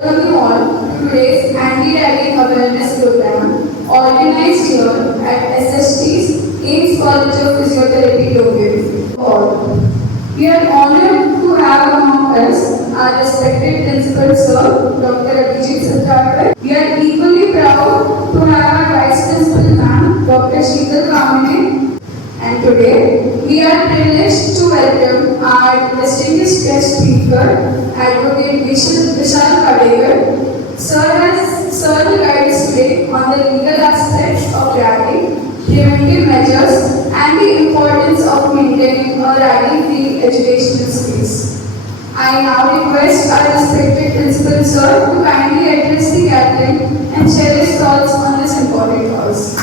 Welcome you all to today's anti-ragging awareness program organized here at SST's Ames College of Physiotherapy, Tokyo. We are honored to have among us our respected principal sir, Dr. Abhijit Satrapar. We are equally proud to have our vice principal ma'am, Dr. Sheetal Kamine. And today, we are privileged to welcome our distinguished guest speaker, Advocate Vishal Padekar. Sir will guide us today on the legal aspects of ragging, preventive measures, and the importance of maintaining a ragging-free educational space. I now request our respected principal sir to kindly address the gathering and share his thoughts on this important cause.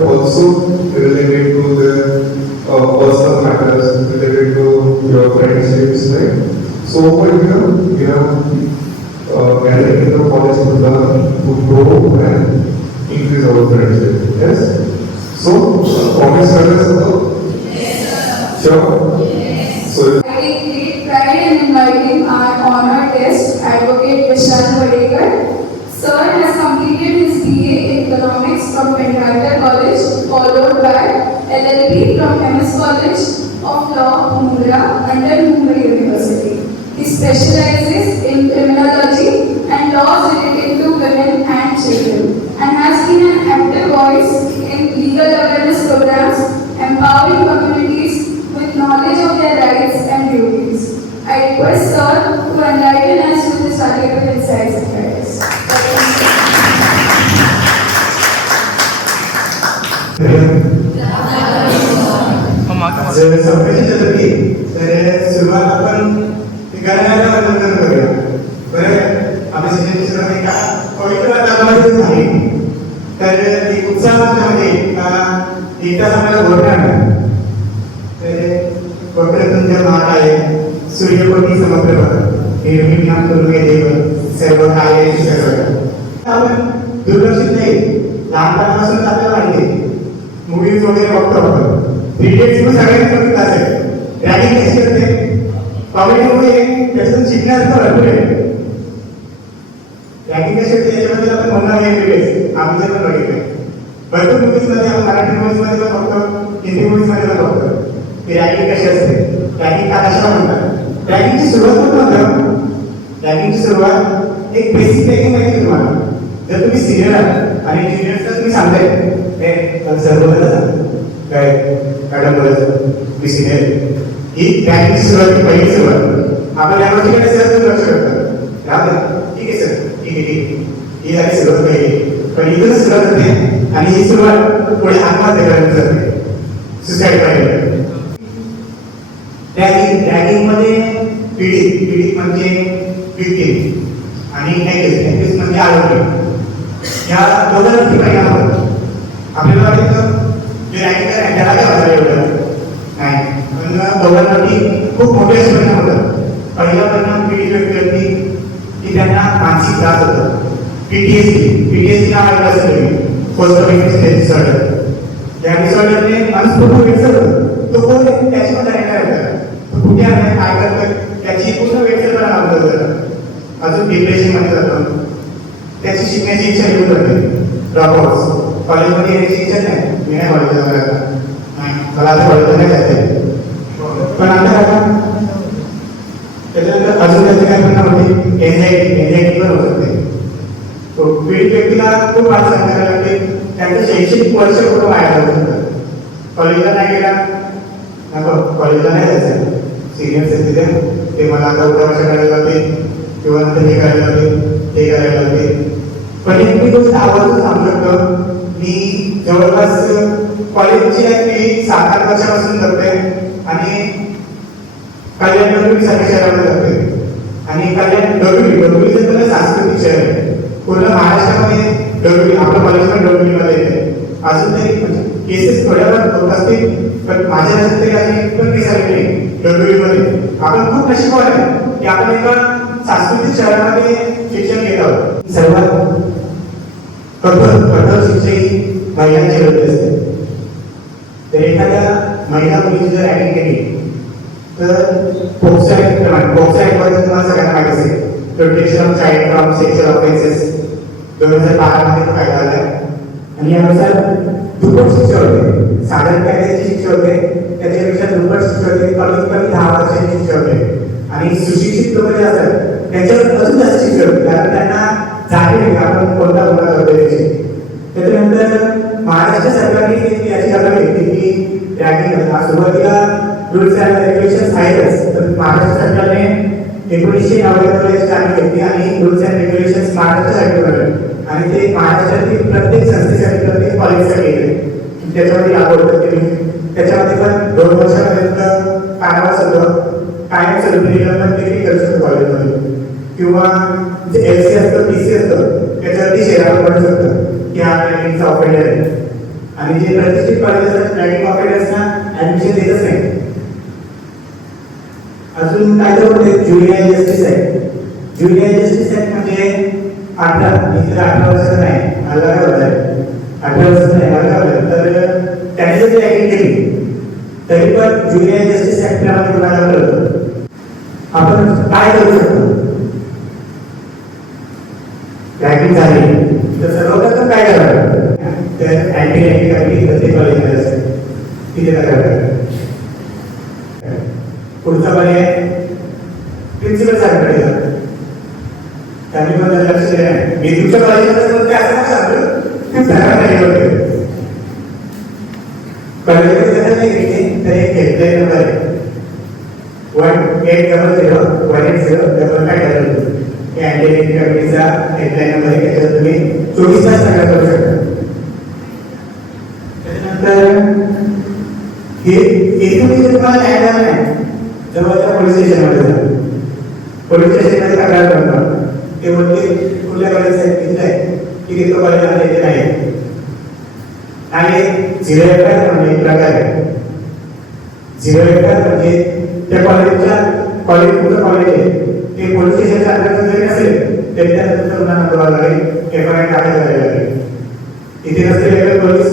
Also related to the personal matters, related to your friendships, right? So over here, we have gathered in the college to learn, to grow and increase our friendship. Yes? So, promise us about? Yes, sir. Sure? Yes. So, I take great pride in inviting our honored guest, Advocate Vishal Padekar. Sir has completed his BA in Economics from Pendragon College, followed by LLB from MS College of Law, Mumbai, under Mumbai University. He specializes in criminology and laws related to women and children, and has been an active voice in legal awareness programs, empowering communities with knowledge of their rights and duties. I request Sir to enlighten us with his valuable insights and guidance. सुरुवात आपण गाण्याला नंतर करूया. बरं, आपल्या शिक्षण एका पवित्र नामामध्ये झाली तर एक उत्साहामध्ये एकदा आम्हाला घोषणा तर वक्रतुंड महाकाय सूर्यकोटी समप्रभ निर्विघ्नं कुरु मे देव सर्व कार्याणि सर्वदा. आपण दुर्लक्षित नाही, लहानपणापासून आपल्याला माहिती मूवीज वगैरे बघतो आपण. थ्री इडियट्स पण सगळ्यांनी बघितलं असेल. रॅगिंग कशी करते, कॉमेडीमुळे त्याच्यातून शिकण्यासारखं भरपूर आहे. रॅगिंग कशी होते याच्याबद्दल आपण म्हणणार वेगवेगळे आम्ही जर पण बघितलं. भरपूर मूवीजमध्ये आपण मराठी मूवीजमध्ये पण बघतो, हिंदी मूवीजमध्ये पण बघतो की रॅगिंग कशी असते, रॅगिंग का कशाला म्हणतात. रॅगिंगची सुरुवात कुठून होतं? रॅगिंगची सुरुवात एक बेसिक रॅगिंग माहिती आहे तुम्हाला. जर तुम्ही सिनियर आहात आणि ज्युनियर्सला तुम्ही सांगताय सर बोलायला काय मॅडम बोलायचं मी सिनियर, ही रॅगिंगची सुरुवात, पहिली सुरुवात. आपण या गोष्टीकडे सर लक्ष करतात. ठीक आहे सर, ठीक आहे, ही झाली सुरुवात पहिली. पण इथूनच सुरुवात होते आणि ही सुरुवात पुढे आत्महत्या करायला जाते, सुसाईड करायला. रॅगिंग मध्ये पीडित म्हणजे विक्टिम आणि ऍक्टिव्हिस्ट म्हणजे आरोपी, या दोघांची परिणाम होतो. आपल्याला वाटतं जे रॅगिंग करायला त्याला काय वाटलं एवढं नाही, पण दोघांवरती खूप मोठे परिणाम होतात. पहिला परिणाम पीडित व्यक्तीवरती की त्यांना मानसिक त्रास होतो. पीटीएसडी नाव ऐकलं असेल, पोस्ट ट्रॉमेटिक स्ट्रेस डिसऑर्डर. या डिसऑर्डरने माणूस खूप वेगळं होतो. तो कोण त्याच्यामध्ये काय होतं, तो कुठे आहे, काय करतो, त्याची पूर्ण वेगळेपणा लागतो. अजून डिप्रेशन मध्ये जातो, त्याची शिकण्याची इच्छा निघून जाते. ड्रॉपआउट्स, कॉलेजमध्ये यायची इच्छा नाही, मी नाही कॉलेजला जायला, मला आता कॉलेजला नाही जायचं. पण आता त्याच्यानंतर अजून त्याचे काय परिणाम होते, एन्झायटी पण होत होते. पीडित व्यक्तीला खूप अडचण करायला लागते. त्यांचं शैक्षणिक वर्ष कुठं वाया जाऊ शकतं. कॉलेजला नाही गेला, नको कॉलेजला नाही जायचं, सिनियर्स आहेत ते मला आता उद्या वर्ष करायला लागते किंवा नंतर हे करायला लागते, ते करायला लागते. पण एक मी गोष्ट आवर्जून सांगू शकतो, मी जवळपास कॉलेजची ऍक्टिव्हिटी 7-8 वर्षापासून करते आणि कल्याण डोंबिवली सारख्या शहरामध्ये जाते. आणि कल्याण डोंबिवलीचं तुला सांस्कृतिक शहर आहे. पूर्ण महाराष्ट्रामध्ये डोंबिवली, आपलं कॉलेज पण डोंबिवलीमध्ये येते. अजून तरी केसेस थोड्यावर होत असतील, पण माझ्या नजरेत तरी अजून एक पण केस आले नाही डोंबिवलीमध्ये. आपण खूप नशीबवान आहे की आपण एका सांस्कृतिक शहरामध्ये शिक्षण घेत आहोत. सर्वात कठोर शिक्षा ही महिलांची होत असते. तर एखाद्या महिला मुलीची जर रॅगिंग केली तर पोक्सो ॲक्टमध्ये तुम्हाला सगळ्यांना माहिती असेल, protection of child from sexual offences 2012 मध्ये तो कायदा आला आणि यानुसार दुप्पट शिक्षा होते. साधारण कायद्याची शिक्षा होते त्याच्यापेक्षा दुप्पट शिक्षा होते, कमीत कमी 10 वर्षांची शिक्षा होते. आणि सुशिक्षित लोक जे असतात त्यांच्यावर अजून जास्त शिक्षा होते, कारण त्यांना जाणीव आहे की आपण कोणता गुन्हा करतोय त्याची. त्याच्यानंतर महाराष्ट्र सरकारने याची दखल घेतली की रॅगिंग सुरुवातीला रूल्स अँड रेग्युलेशन्स आहेतच, तर महाराष्ट्र सरकारने 1990 याची जाणीव घेतली आणि रूल्स अँड रेग्युलेशन्स महाराष्ट्रासाठी बनवले आणि ते महाराष्ट्रातील प्रत्येक संस्थेसाठी प्रत्येक कॉलेजसाठी केले. त्याच्यामध्ये लागू होतं केली. त्याच्यामध्ये पण 2 वर्षापर्यंत कारावास होतं, कायम स्वरूपी निलंबन देखील करू शकतो कॉलेजमध्ये, किंवा जे एलसी असतं पीसी असतं त्याच्यावरती शेअर पडू शकतं की हा रॅगिंगचा ऑफेंडर आहे. आणि जे प्रतिष्ठित कॉलेज असतात रॅगिंग ऑफेंडर्सना ऍडमिशन देतच नाही. अजून काय तर होते junior justice act. Junior justice act म्हणजे 18 वर्ष नाही, मला काय होतं 18 वर्ष नाही, मला काय होतं तर त्यांनी जर रॅगिंग केली तरी पण ज्युनियर जस्टिस ऍक्ट मध्ये तुम्हाला कळतं आपण काय करू शकतो. रॅगिंग झाली तर सर्वप्रथम काय करावं, तर अँटी रॅगिंग कमिटी प्रत्येक कॉलेजमध्ये असते, तिथे तक्रार करावी. पुढचा पर्याय प्रिन्सिपल साहेबांकडे जा, त्यांनी पण लक्ष दिलं नाही. मी तुमच्या कॉलेजमध्ये बोलते असं नाही सांगतो, सगळ्यांना बोलते कॉलेजमध्ये कसं नाही घेतली तर एक हेल्पलाईन नंबर आहे 1800-180-555. या अँटी रॅगिंग कमिटीचा हेल्पलाईन नंबर आहे, त्याच्यावर तुम्ही 24 तास तक्रार करू शकता. त्याच्यानंतर हे एकूण तुम्हाला न्याय झाला नाही जवळच्या पोलीस स्टेशनमध्ये जा, पोलीस स्टेशनमध्ये तक्रार करतात. ते बोलते कुठल्या कॉलेज आहे की तिथं कॉलेज आहे नाही. आणि 0 एकर म्हणजे एक प्रकार आहे. 0 एकर म्हणजे त्या कॉलेजच्या कुठं कॉलेज आहे ते पोलीस स्टेशनच्या अंतर्गत जरी नसेल तरी त्या गुन्हा नोंदवावा लागेल, एफआयआर दाखल करावी लागेल. इथे नसलेले पोलीस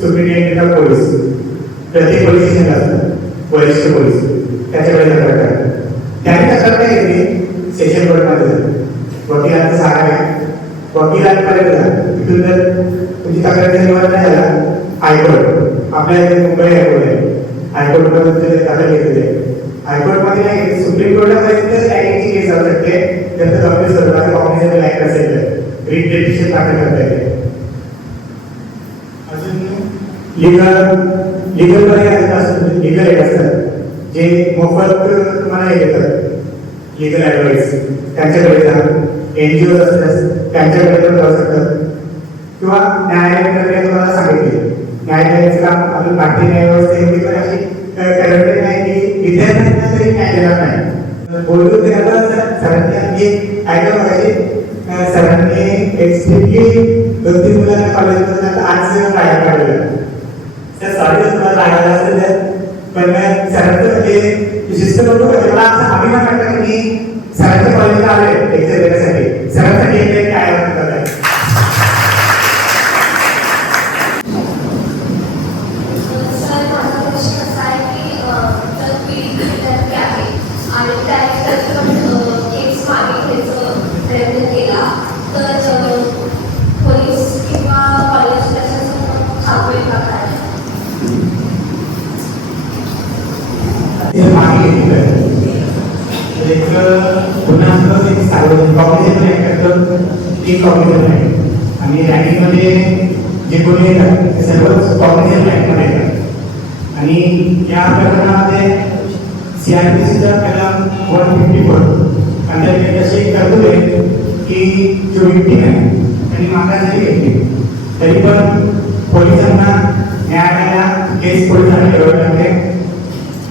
सुप्रिंटेंडेंट ऑफ पोलीस प्रत्येक पोलीस स्टेशनला असतात वरिष्ठ पोलीस, त्याच्याकडे तक्रार करा. त्याने तक्रार काय घेतली सेशन कोर्टमध्ये वकिलांचा सहारा घ्या, वकिलांपर्यंत जा. तिथून जर तुमची तक्रारीचा निवारण नाही झाला हायकोर्ट, आपल्या इथे मुंबई हायकोर्ट आहे, हायकोर्टमध्ये तक्रार घेतली आहे. हायकोर्टमध्ये नाही सुप्रीम कोर्टापर्यंत रॅगिंगची केस जाऊ शकते. त्यांचं गंभीर स्वरूपाचं कॉग्निझेबल ऍक्ट असेल तर रिट पिटिशन दाखल करता येते. अजून लिगल पर्याय असतात, लिगल एड असतात जे मोफत तुम्हाला हे देतात लिगल ॲडवाईस, त्यांच्याकडे जा. एनजीओ असतात त्यांच्याकडे पण जाऊ शकतात. किंवा न्यायालयीन प्रक्रिया तुम्हाला सांगितली, न्यायालयाचं काम आपली भारतीय न्यायव्यवस्था एवढी पण अशी करते नाही की विद्यार्थ्यांना तरी न्याय देणार नाही. बोलतो ते आता सरांनी आम्ही ऐकलं पाहिजे, सरांनी एक्सप्लिटली 2-3 मुलांना कॉलेजमध्ये आज बाहेर काढलेलं त्या सॉरी तुम्हाला राहायला असेल तर पण सरांचं म्हणजे शिस्त बघू मला असा अभिमान वाटला की मी सरांच्या कॉलेजला आले एक्झाम देण्यासाठी. सरांसाठी एक काय करत आहे आणि रॅगिंगमध्ये जे कोणी येतात ते सर्वच कॉग्निझेबल ऍक्टमध्ये येतात. आणि या प्रकरणामध्ये CRPCचा कलम 154 अंतर्गत अशी तरतूद आहे की जो विक्टिम आहे त्यांनी मागा जरी घेतली तरी पण पोलिसांना न्यायालयाला केस पोलिसांना ठेवावी लागते.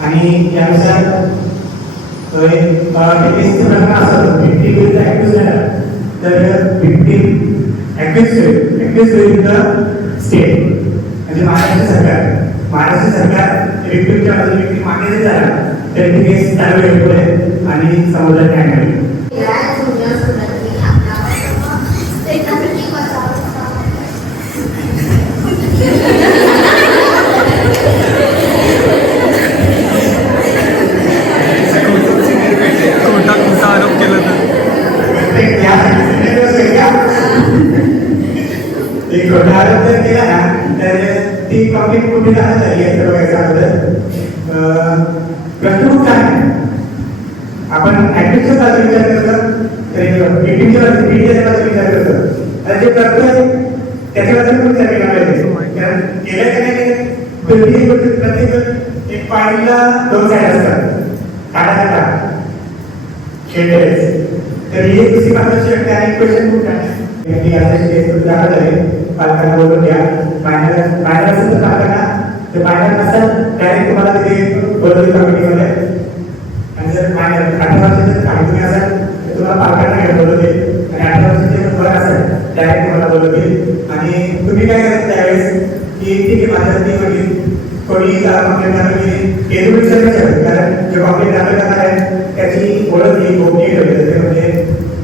आणि यानुसार केसचं प्रकरण असं विक्टिम विरुद्ध ॲक्युज झाला तर विक्टिम ॲक्युज विरुद्ध स्टेट म्हणजे महाराष्ट्र सरकार विक्टिमच्या बाजूने विक्टिम मागे जरी झाला तर ती केस चालू ठेवते आणि समुद्रात न्याय मिळेल. ऍक्टिव्हिटीचा बाजू विचार करतं, मीटिंगच्या बाजू विचार करतं. आणि जे करतोय त्याच्याबद्दल पण विचार केला पाहिजे. कारण केलं का नाही प्रत्येक पाणीला 2 साईड असतात, काढा शेडेस. तर ही एक दुसरी बाजू शकते. आणि क्वेश्चन खूप मी आता केस दाखल आहे, पालकांना बोलून घ्या. फायनल असेल तर पालकांना ते फायनल नसेल डायरेक्ट तुम्हाला तिथे बोलवली कमिटीमध्ये. आणि जर फायनल 18 वर्षाचं काही तुम्ही असाल तर तुम्हाला पालकांना घ्या बोलवते. आणि 18 वर्षाचे वर असेल डायरेक्ट तुम्हाला बोलवते. आणि तुम्ही काय करायचं त्यावेळेस की ठीक आहे माझ्या ती वडील कोणी कंप्लेंट दाखल केली हे तुम्ही विचारायचं. कारण जे कंप्लेंट दाखल करणार आहे त्याची ओळख ही गोपनीय ठेवली जाते, म्हणजे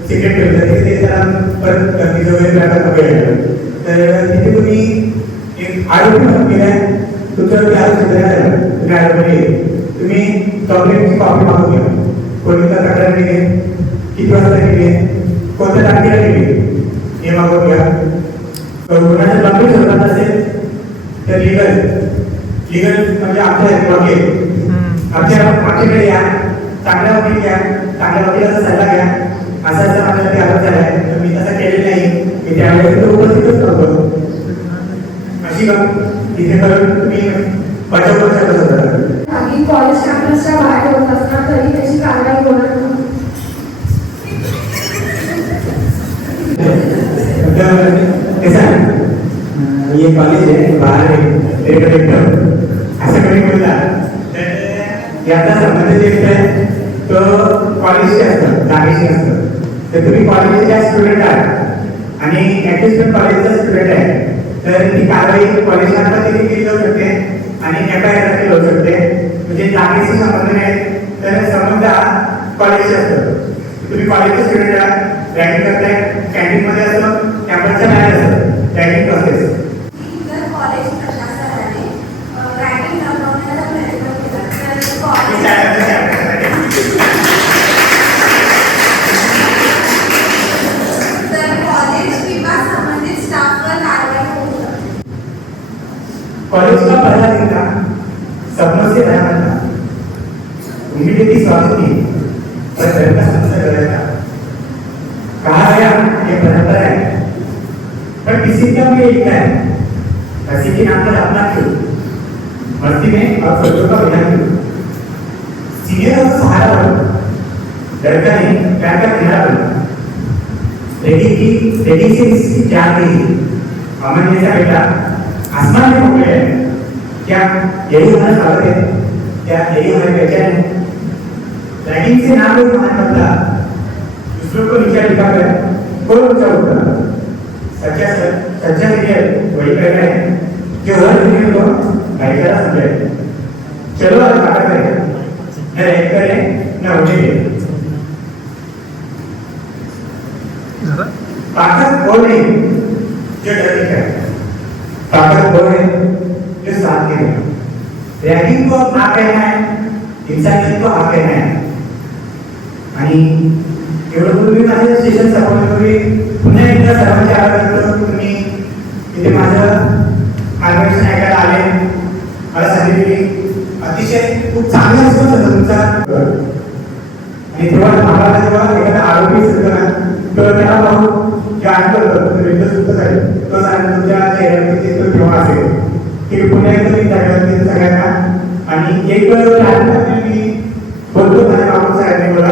सिक्रेट ठेवली जाते. ते त्याला परत गरजेचं वगैरे प्रकार वेळ. तर तिथे तुम्ही एक आरोपी म्हणून केलाय, तुमच्यावरती आरोप सिद्ध झाला, तुम्ही आरोपी तुम्ही कंप्लेंटची कॉपी मागून घ्या. कोणी तक्रार केली आहे, किती वाजता केली आहे, कोणत्या तारखेला केली हे मागून घ्या. गुन्ह्याचं गंभीर स्वरूपात असेल तर लिगल म्हणजे आमच्या वकील आमच्याकडे या, चांगल्या वकील घ्या, चांगल्या वकिलाचा सल्ला घ्या. असं माझ्यावरती आरोप झाला आहे, तर मी तसं केलेलं नाही, मी त्यावेळेस उपस्थितच नव्हतो. अशी तिथे करून तुम्ही बचाव करू शकत होता. आम्ही कॉलेज कॅम्पसच्या बाहेर होत असणार तरी त्याची कारवाई होणार नाही. ये कॉलेज आहे बाहेर असं कधी बोलला याचा संबंध जे आहे तो कॉलेजशी असतं, जागेशी असतं. तर तुम्ही कॉलेजच्या स्टुडंट आहात आणि ऍटलिस्ट कॉलेजचा स्टुडंट आहे, तर ती कारवाई कॉलेजला केली जाऊ शकते आणि FIR दाखल होऊ शकते. म्हणजे जागेशी संबंध नाही, तर संबंध हा कॉलेजशी असतो. तुम्ही कॉलेजचे स्टुडंट आहात, रॅगिंग करताय, कॅन्टीन मध्ये असतो, कॅम्पसच्या बाहेर असतो रॅगिंग प्रोसेस. कॉलेज प्रशासनाने रॅगिंग थांबवण्याचा प्रयत्न केला तर कॉलेज किंवा संबंधित स्टाफवर कारवाई होऊ शकते. कॉलेज का पहला दिन था, सपनों से भरा था, उम्मीदें थी स्वागत थी, पर घर का सबसे गलत था. कहा गया ये परंपरा है, पर किसी का भी लिखा है हंसी के नाम पर अपना क्यों, मस्ती में और सोचों का बिना क्यों. सीनियर और सहारा बनो, डर का नहीं प्यार का किनारा बनो. रेडी से इसकी प्यार गई अमन जैसा बेटा आसमान में पकड़े है. क्या यही हमारा स्वागत है, क्या यही हमारी पहचान है. रैगिंग से ना कोई महान बनता, दूसरों को नीचा दिखाकर कोई ऊंचा उठता. सच्चा लीडर वही कहना है जो हर दुनिया को भाईचारा समझे. चलो आज बात करें, न रैग करें न उठे दें. ताकत वो नहीं जो डर है, ताकत वो है जो साथ में है. रैगिंग को ना कहना है, इंसानियत को हा कहना है. आणि एवढं पूर्वी माझ्या स्टेशन सपोर्टपूर्वी पुन्हा एकदा सर्वांचे आभार करतो. तुम्ही इथे माझं मार्गदर्शन ऐकायला आले, मला संधी दिली. अतिशय खूप चांगला रिस्पॉन्स होता तुमचा. आणि तेव्हा मला जेव्हा एखादा आरोपी सुद्धा तर त्याला पाहून जे आठवतं विरुद्ध सुद्धा झाले तो तुमच्या चेहऱ्यावरती तो तेव्हा असेल की पुन्हा एकदा मी धन्यवाद सगळ्यांना. आणि एक मी बोलतो माझ्या बाबू साहेबांनी बोला,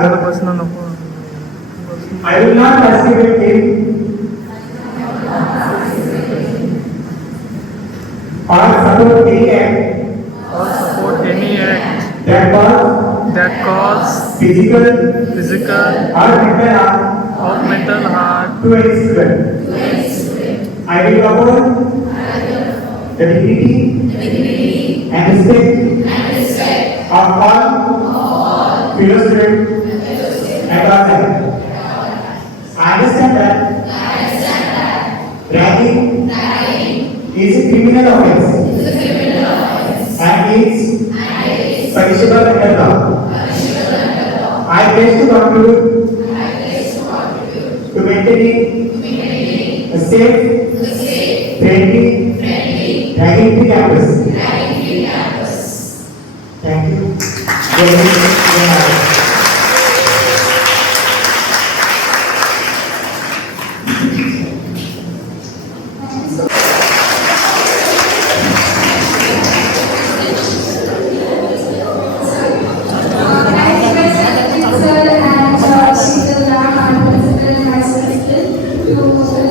I will not participate or support any act that cause physical or mental harm to any student. I will uphold the dignity and respect of all fellow students at all times. I understand that ragging is a criminal offense and is punishable under law. I pledge to contribute to maintaining a safe, friendly, ragging-free campus. Thank you. Thank you so much. I request Sir and Sheetal ma'am, our principal and vice principal, to